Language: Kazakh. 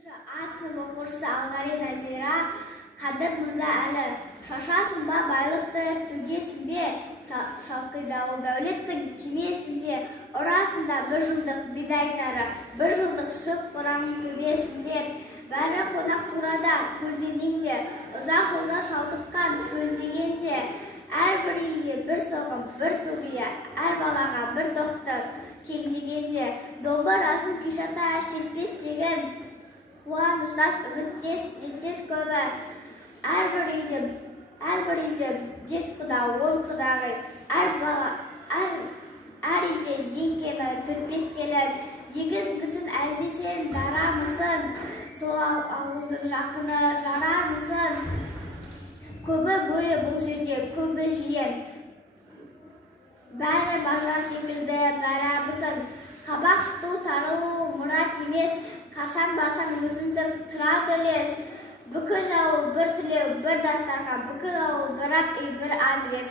А сынып оқушысы Алғари Назира, Қадыр Мырзаәлі, шашасың ба байлықты, төгесің бе шалқи дауыл дәулеттің кемесінде, ұрасында бір жылдық бидай тары, бір жылдық шөп қораның төбесінде, бәрі қонақ турада көлденеңде, ұзақ жолда шалдыққан шөлдегенде, әрбір үйге бір соғым, бір тория, әр балаға бір доқтыр кемдегенде, добыр асын кешата әшетпес деген, қуаныштас, үміттес, деттес көбі, әрбір үйде 5 құда, 10 құдағай, әр үйде ең кемі 4-5 келін, егізгісін әлде сен дарамысың, сол ауылдың жақыны жарамысың, көбі бөле бұл жерде, көбі жиен, бәрі бажа секілді бәрабысың, қабақ шыту тарылу мұрат емес, қашан басаң өзіңді тұра төлес, бүкіл ауыл бір тілеу, бір дастархан, бүкіл ауыл бір ақ үй, бір адрес.